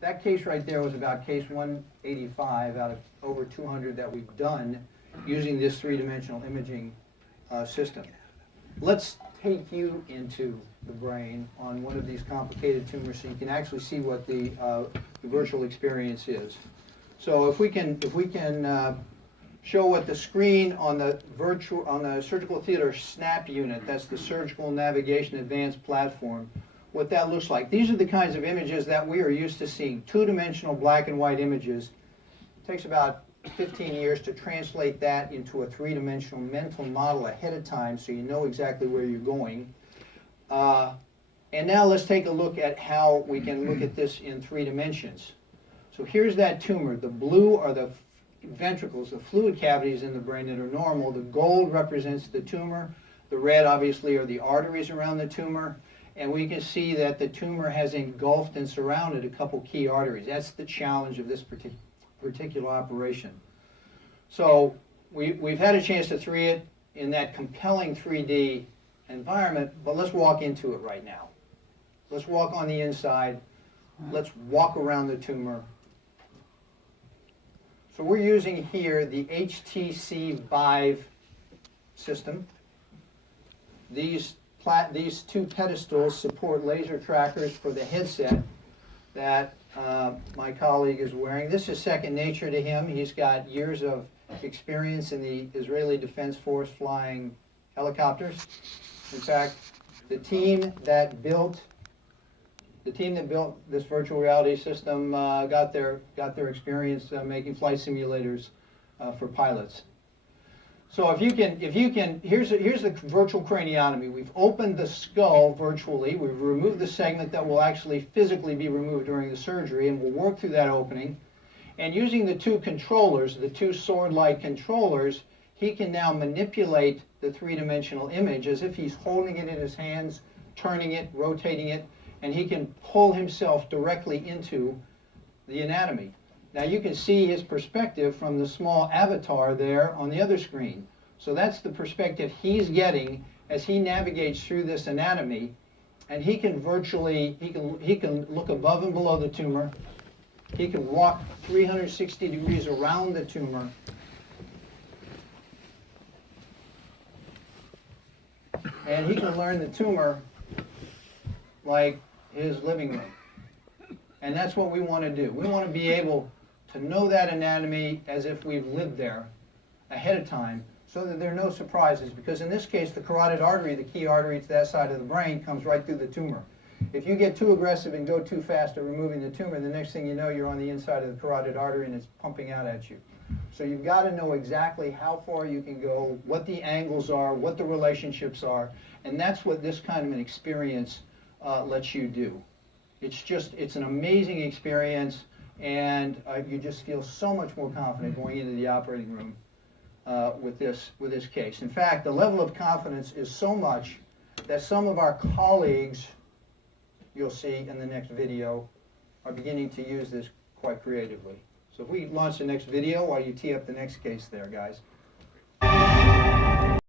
that case right there was about case 185 out of over 200 that we've done using this three-dimensional imaging system. Let's take you into the brain on one of these complicated tumors so you can actually see what the virtual experience is. So if we can show what the screen on the surgical theater SNAP unit, that's the Surgical Navigation Advanced Platform, what that looks like. These are the kinds of images that we are used to seeing, two-dimensional black and white images. It takes about 15 years to translate that into a three-dimensional mental model ahead of time so you know exactly where you're going. And now let's take a look at how we can look at this in 3 dimensions. So here's that tumor. The blue are the ventricles, the fluid cavities in the brain that are normal. The gold represents the tumor. The red, obviously, are the arteries around the tumor. And we can see that the tumor has engulfed and surrounded a couple key arteries. That's the challenge of this particular operation. So we've had a chance to 3D it in that compelling 3D environment, but let's walk into it right now. Let's walk on the inside. Let's walk around the tumor. So we're using here the HTC Vive system. These 2 pedestals support laser trackers for the headset that my colleague is wearing. This is second nature to him. He's got years of experience in the Israeli Defense Force flying helicopters. In fact, the team that built this virtual reality system got their experience making flight simulators for pilots. So if you can, here's the virtual craniotomy. We've opened the skull virtually. We've removed the segment that will actually physically be removed during the surgery, and we'll work through that opening. And using the 2 controllers, the 2 sword-like controllers, he can now manipulate the 3-dimensional image as if he's holding it in his hands, turning it, rotating it, and he can pull himself directly into the anatomy. Now you can see his perspective from the small avatar there on the other screen. So that's the perspective he's getting as he navigates through this anatomy, and he can virtually, he can look above and below the tumor. He can walk 360 degrees around the tumor. And he can learn the tumor like his living room. And that's what we want to do. We want to be able to know that anatomy as if we've lived there ahead of time so that there are no surprises. Because in this case, the carotid artery, the key artery to that side of the brain, comes right through the tumor. If you get too aggressive and go too fast at removing the tumor, the next thing you know, you're on the inside of the carotid artery and it's pumping out at you. So you've got to know exactly how far you can go, what the angles are, what the relationships are, and that's what this kind of an experience lets you do. It's an amazing experience, and you just feel so much more confident going into the operating room with this case. In fact, the level of confidence is so much that some of our colleagues, you'll see in the next video, are beginning to use this quite creatively. So if we launch the next video while you tee up the next case there, guys.